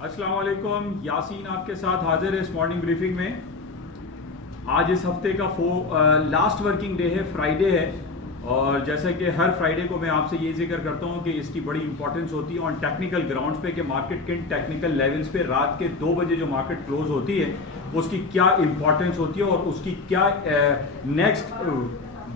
अस्सलाम वालेकुम, यासीन आपके साथ हाजिर है इस मॉर्निंग ब्रीफिंग में। आज इस हफ्ते का लास्ट वर्किंग डे है, फ्राइडे है। और जैसा कि हर फ्राइडे को मैं आपसे ये जिक्र करता हूँ कि इसकी बड़ी इंपॉर्टेंस होती है ऑन टेक्निकल ग्राउंड्स पे कि मार्केट किन टेक्निकल लेवल्स पे रात के 2 बजे जो मार्केट क्लोज होती है उसकी क्या इंपॉर्टेंस होती है और उसकी क्या नेक्स्ट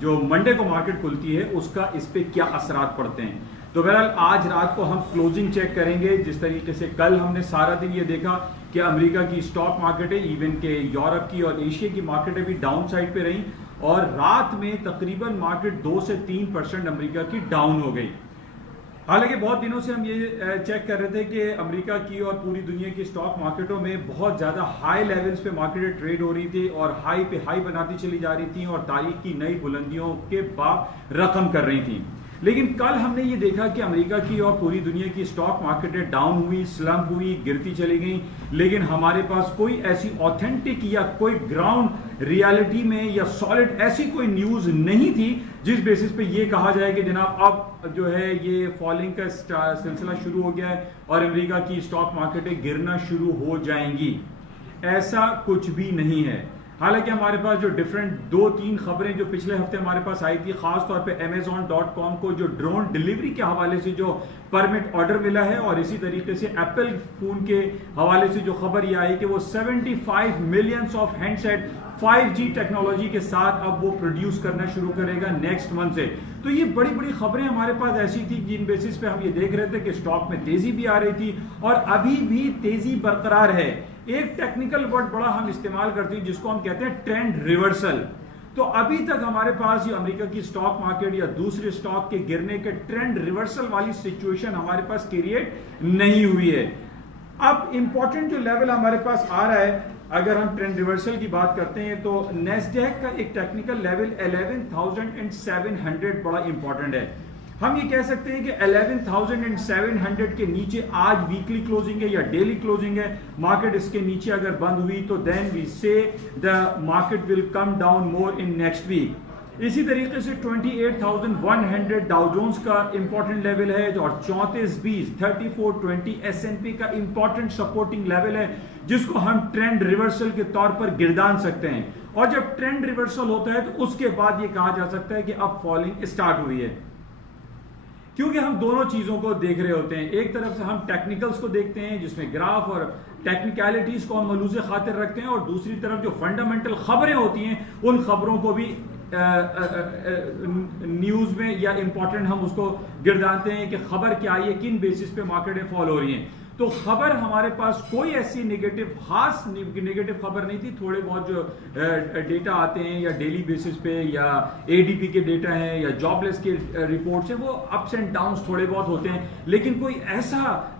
जो मंडे को मार्केट खुलती है उसका इस पे क्या असरात पड़ते हैं। तो बहरहाल आज रात को हम क्लोजिंग चेक करेंगे। जिस तरीके से कल हमने सारा दिन ये देखा कि अमेरिका की स्टॉक मार्केट है, इवन के यूरोप की और एशिया की मार्केटें भी डाउन साइड पे रही और रात में तकरीबन मार्केट 2 से 3% अमेरिका की डाउन हो गई। हालांकि बहुत दिनों से हम ये चेक कर रहे थे कि अमेरिका की और पूरी दुनिया की स्टॉक मार्केटों में बहुत ज़्यादा हाई लेवल्स पे मार्केट ट्रेड हो रही थी और हाई पे हाई बनाती चली जा रही थी और तारीख की नई बुलंदियों के बाद रकम कर रही थी। लेकिन कल हमने ये देखा कि अमेरिका की और पूरी दुनिया की स्टॉक मार्केटें डाउन हुई, स्लम्प हुई, गिरती चली गई। लेकिन हमारे पास कोई ऐसी ऑथेंटिक या कोई ग्राउंड रियलिटी में या सॉलिड ऐसी कोई न्यूज नहीं थी जिस बेसिस पे ये कहा जाए कि जनाब अब जो है ये फॉलिंग का सिलसिला शुरू हो गया है और अमेरिका की स्टॉक मार्केटें गिरना शुरू हो जाएंगी। ऐसा कुछ भी नहीं है। हालांकि हमारे पास जो डिफरेंट 2-3 खबरें जो पिछले हफ्ते हमारे पास आई थी, खास तौर पे Amazon.com को जो ड्रोन डिलीवरी के हवाले से जो परमिट ऑर्डर मिला है और इसी तरीके से एप्पल फोन के हवाले से जो खबर ये आई कि वो 75 millions of handset 5G technology के साथ अब वो प्रोड्यूस करना शुरू करेगा नेक्स्ट मंथ से। तो ये बड़ी बड़ी खबरें हमारे पास ऐसी थी जिन बेसिस पे हम ये देख रहे थे कि स्टॉक में तेजी भी आ रही थी और अभी भी तेजी बरकरार है। एक टेक्निकल वर्ड बड़ा हम इस्तेमाल करते हैं जिसको हम कहते हैं ट्रेंड रिवर्सल। तो अभी तक हमारे पास ये अमेरिका की स्टॉक मार्केट या दूसरे स्टॉक के गिरने के ट्रेंड रिवर्सल वाली सिचुएशन हमारे पास क्रिएट नहीं हुई है। अब इंपॉर्टेंट जो लेवल हमारे पास आ रहा है, अगर हम ट्रेंड रिवर्सल की बात करते हैं तो नेस्डैक का एक टेक्निकल लेवल 11,700 बड़ा इंपॉर्टेंट है। हम ये कह सकते हैं कि 11,700 के नीचे आज वीकली क्लोजिंग है या डेली क्लोजिंग है, मार्केट इसके नीचे अगर बंद हुई तो then we say the market will come down more in next week. इसी तरीके से 28,100 डाउ जोन्स का इंपॉर्टेंट लेवल है और 3420 S&P का इंपॉर्टेंट सपोर्टिंग लेवल है जिसको हम ट्रेंड रिवर्सल के तौर पर गिरदान सकते हैं। और जब ट्रेंड रिवर्सल होता है तो उसके बाद ये कहा जा सकता है कि अब फॉलिंग स्टार्ट हुई है, क्योंकि हम दोनों चीजों को देख रहे होते हैं। एक तरफ से हम टेक्निकल्स को देखते हैं जिसमें ग्राफ और टेक्निकलिटीज को हम मलूज़े खातिर रखते हैं और दूसरी तरफ जो फंडामेंटल खबरें होती हैं उन खबरों को भी न्यूज में या इंपॉर्टेंट हम उसको गिरदानते हैं कि खबर क्या आई है, किन बेसिस पे मार्केटें फॉल हो रही हैं। तो खबर हमारे पास कोई ऐसी खास नेगेटिव खबर नहीं थी। थोड़े बहुत जो डेटा आते हैं या डेली बेसिस पे या एडीपी के डेटा हैं या जॉबलेस के रिपोर्ट्स हैं, वो अप्स एंड डाउन्स थोड़े बहुत होते हैं, लेकिन कोई ऐसा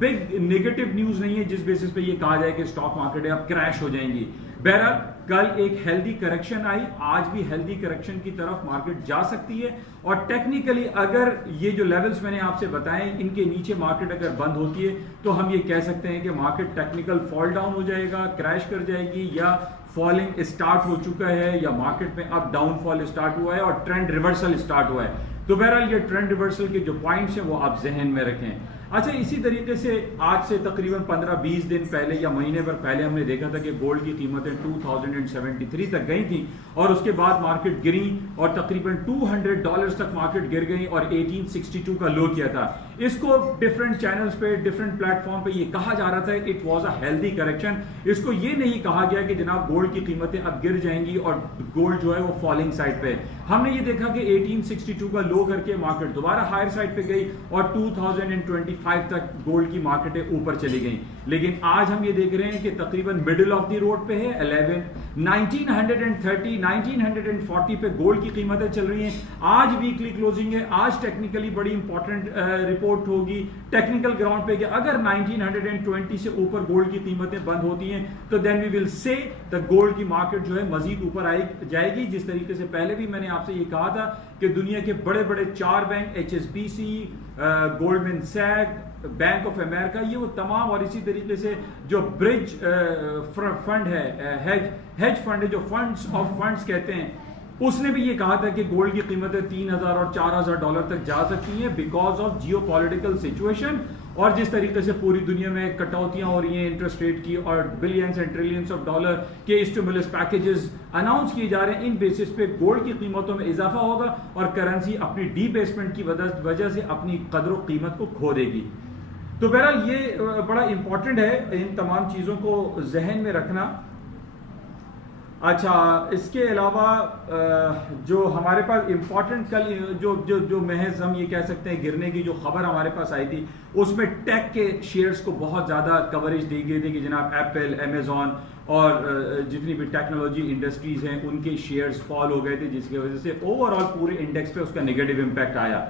बिग नेगेटिव न्यूज नहीं है जिस बेसिस पे ये कहा जाए कि स्टॉक मार्केट अब क्रैश हो जाएंगी। बहरहाल कल एक हेल्दी करेक्शन आई, आज भी हेल्दी करेक्शन की तरफ मार्केट जा सकती है और टेक्निकली अगर ये जो लेवल्स मैंने आपसे बताए इनके नीचे मार्केट अगर बंद होती है तो हम ये कह सकते हैं कि मार्केट टेक्निकल फॉल डाउन हो जाएगा, क्रैश कर जाएगी या फॉलिंग स्टार्ट हो चुका है या मार्केट में अब डाउनफॉल स्टार्ट हुआ है और ट्रेंड रिवर्सल स्टार्ट हुआ है। तो बहरहाल ये ट्रेंड रिवर्सल के जो पॉइंट्स हैं वो आप जहन में रखें। अच्छा, इसी तरीके से आज से तकरीबन 15-20 दिन पहले या महीने भर पहले हमने देखा था कि गोल्ड की कीमतें 2073 तक गई थी और उसके बाद मार्केट गिरी और तकरीबन $200 तक मार्केट गिर गई और 1862 का लो किया था। इसको डिफरेंट चैनल्स पे, डिफरेंट प्लेटफॉर्म पे ये कहा जा रहा था it was a healthy correction. इसको ये नहीं कहा गया कि जनाब गोल्ड की कीमतें अब गिर जाएंगी और गोल्ड जो है वो फॉलिंग साइड पे। हमने ये देखा कि 1862 का लो करके मार्केट दोबारा हायर साइड पे गई और 2025 तक गोल्ड की मार्केटें ऊपर चली गई। लेकिन आज हम ये देख रहे हैं कि तकरीबन मिडिल ऑफ द रोड पे है, 1930 1940 पे गोल्ड की कीमतें चल रही हैं। आज वीकली क्लोजिंग है, आज टेक्निकली बड़ी इंपॉर्टेंट रिपोर्ट होगी टेक्निकल ग्राउंड पे कि अगर 1920 से ऊपर गोल्ड की कीमतें बंद होती हैं तो then we will say the gold की मार्केट जो है मजीद ऊपर आई जाएगी। जिस तरीके से पहले भी मैंने आपसे ये कहा था कि दुनिया के बड़े बड़े 4 bank HSBC, Goldman Sachs, bank of America, ये वो तमाम और इसी तरीके से जो ब्रिज फंड है, हेज फंड है, जो फंड्स ऑफ फंड्स कहते हैं, उसने भी ये कहा था कि गोल्ड की कीमतें $3,000 और $4,000 तक जा सकती हैं बिकॉज ऑफ जियोपॉलिटिकल सिचुएशन और जिस तरीके से पूरी दुनिया में कटौतियां हो रही हैं इंटरेस्ट रेट की और billions and trillions of dollar के स्टिमुलस पैकेजेस अनाउंस किए जा रहे हैं, इन बेसिस पे गोल्ड की कीमतों में इजाफा होगा और करेंसी अपनी डीबेसमेंट की वजह से अपनी कदर कीमत को खो देगी। तो बहरहाल ये बड़ा इंपॉर्टेंट है इन तमाम चीज़ों को जहन में रखना। अच्छा, इसके अलावा जो हमारे पास इम्पॉर्टेंट कल जो महज हम ये कह सकते हैं गिरने की जो खबर हमारे पास आई थी, उसमें टेक के शेयर्स को बहुत ज़्यादा कवरेज दी गई थी कि जनाब एप्पल, अमेजॉन और जितनी भी टेक्नोलॉजी इंडस्ट्रीज हैं उनके शेयर्स फॉल हो गए थे, जिसकी वजह से ओवरऑल पूरे इंडेक्स पे उसका नेगेटिव इम्पैक्ट आया।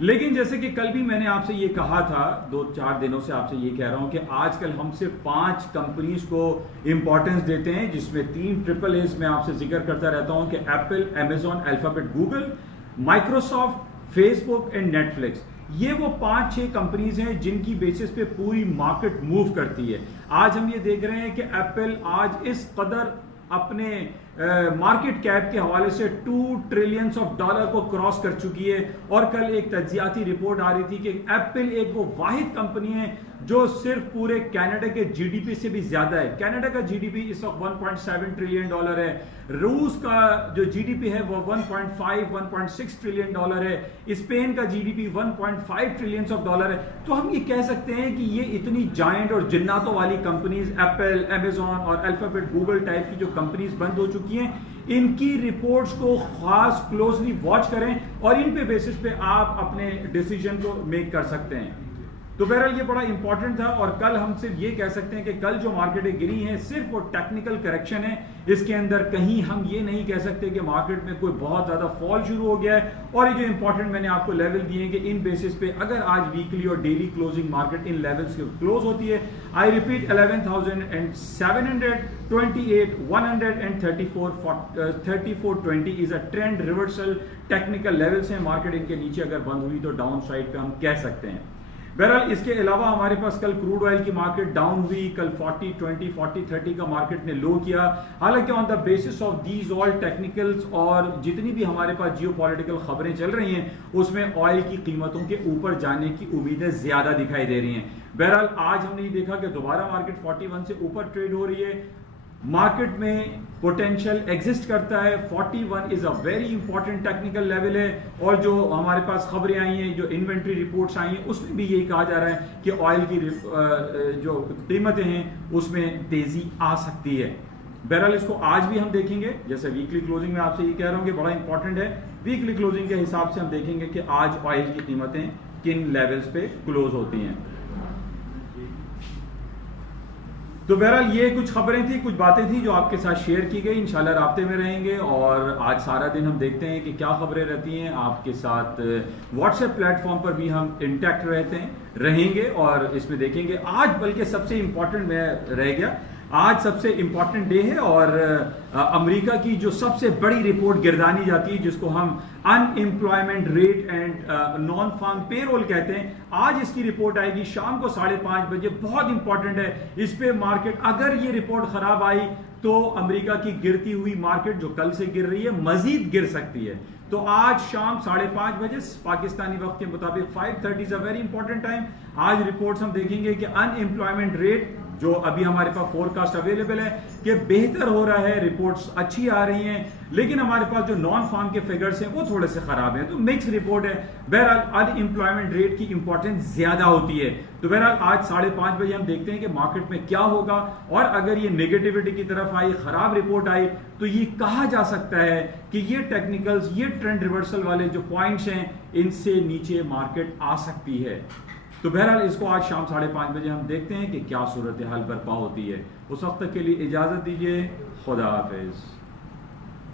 लेकिन जैसे कि कल भी मैंने आपसे ये कहा था, 2-4 दिनों से आपसे ये कह रहा हूं कि आजकल हम सिर्फ 5 कंपनीज को इंपॉर्टेंस देते हैं, जिसमें 3 ट्रिपल एज में आपसे जिक्र करता रहता हूं कि Apple, Amazon, alphabet, Google, Microsoft, Facebook and Netflix. ये वो 5-6 कंपनीज हैं जिनकी बेसिस पे पूरी मार्केट मूव करती है। आज हम ये देख रहे हैं कि एप्पल आज इस कदर अपने मार्केट कैप के हवाले से $2 ट्रिलियन को क्रॉस कर चुकी है। और कल एक तज्जियाती रिपोर्ट आ रही थी कि एप्पल एक वो वाहिद कंपनी है जो सिर्फ पूरे कनाडा के जीडीपी से भी ज्यादा है। कनाडा का जीडीपी इस वक्त $1.7 ट्रिलियन है, रूस का जो जीडीपी है वो 1.6 ट्रिलियन है, स्पेन का जीडीपी 1.5 ट्रिलियन है। तो हम ये कह सकते हैं कि ये इतनी जायंट और जिन्नातों वाली कंपनीज एप्पल, अमेजॉन और अल्फाबेट, गूगल टाइप की जो कंपनीज बंद हो चुकी हैं, इनकी रिपोर्ट्स को खास क्लोजली वॉच करें और इन पे बेसिस पे आप अपने डिसीजन को मेक कर सकते हैं। तो बहरहाल ये बड़ा इंपॉर्टेंट था। और कल हम सिर्फ ये कह सकते हैं कि कल जो मार्केटें गिरी हैं सिर्फ वो टेक्निकल करेक्शन है, इसके अंदर कहीं हम ये नहीं कह सकते कि मार्केट में कोई बहुत ज्यादा फॉल शुरू हो गया है। और ये जो इंपॉर्टेंट मैंने आपको लेवल दिए हैं कि इन बेसिस पे अगर आज वीकली और daily closing market in levels के क्लोज होती है, I repeat 11,700, 28, 134, 3420 is a trend reversal technical levels हैं। मार्केट इनके नीचे अगर बंद हुई तो डाउन साइड पे हम कह सकते हैं। बहरहाल इसके अलावा हमारे पास कल क्रूड ऑयल की मार्केट डाउन हुई, कल 40-20, 40-30 का मार्केट ने लो किया। हालांकि on the basis of these all technicals और जितनी भी हमारे पास जियोपॉलिटिकल खबरें चल रही हैं, उसमें ऑयल की कीमतों के ऊपर जाने की उम्मीदें ज्यादा दिखाई दे रही हैं। बहरहाल आज हमने ये देखा कि दोबारा मार्केट 41 से ऊपर ट्रेड हो रही है। मार्केट में पोटेंशियल एग्जिस्ट करता है। 41 is a very important technical level है। और जो हमारे पास खबरें आई हैं, जो इन्वेंट्री रिपोर्ट्स आई हैं, उसमें भी यही कहा जा रहा है कि ऑयल की जो कीमतें हैं उसमें तेजी आ सकती है। बहरहाल इसको आज भी हम देखेंगे, जैसे वीकली क्लोजिंग में आपसे ये कह रहा हूं कि बड़ा इंपॉर्टेंट है। वीकली क्लोजिंग के हिसाब से हम देखेंगे कि आज ऑयल की कीमतें किन लेवल्स पे क्लोज होती हैं। तो बहरहाल ये कुछ खबरें थी, कुछ बातें थी जो आपके साथ शेयर की गई। इंशाल्लाह राब्ते में रहेंगे और आज सारा दिन हम देखते हैं कि क्या खबरें रहती हैं आपके साथ। व्हाट्सएप प्लेटफॉर्म पर भी हम इंटैक्ट रहेंगे और इसमें देखेंगे। आज बल्कि सबसे इंपॉर्टेंट में रह गया, आज सबसे इंपॉर्टेंट डे है और अमेरिका की जो सबसे बड़ी रिपोर्ट गिरदानी जाती है, जिसको हम unemployment rate and non farm payroll कहते हैं, आज इसकी रिपोर्ट आएगी शाम को 5:30 बजे। बहुत इंपॉर्टेंट है इस पे मार्केट, अगर ये रिपोर्ट खराब आई तो अमेरिका की गिरती हुई मार्केट जो कल से गिर रही है मजीद गिर सकती है। तो आज शाम 5:30 बजे पाकिस्तानी वक्त के मुताबिक 5:30 is a very important time. आज रिपोर्ट्स हम देखेंगे कि अनएम्प्लॉयमेंट रेट जो अभी हमारे पास फोरकास्ट अवेलेबल है कि बेहतर हो रहा है, रिपोर्ट्स अच्छी आ रही हैं, लेकिन हमारे पास जो नॉन फार्म के फिगर्स हैं वो थोड़े से खराब हैं। तो मिक्स रिपोर्ट है। बहरहाल अनएम्प्लॉयमेंट रेट की इंपॉर्टेंस ज्यादा होती है। तो बहरहाल आज 5:30 बजे हम देखते हैं कि मार्केट में क्या होगा। और अगर ये नेगेटिविटी की तरफ आई, खराब रिपोर्ट आई, तो ये कहा जा सकता है कि ये टेक्निकल्स, ये ट्रेंड रिवर्सल वाले जो पॉइंट्स हैं, इनसे नीचे मार्केट आ सकती है। तो बहरहाल इसको आज शाम 5:30 बजे हम देखते हैं कि क्या सूरत हाल बर्पा होती है। उस वक्त तक के लिए इजाजत दीजिए। खुदा हाफिज।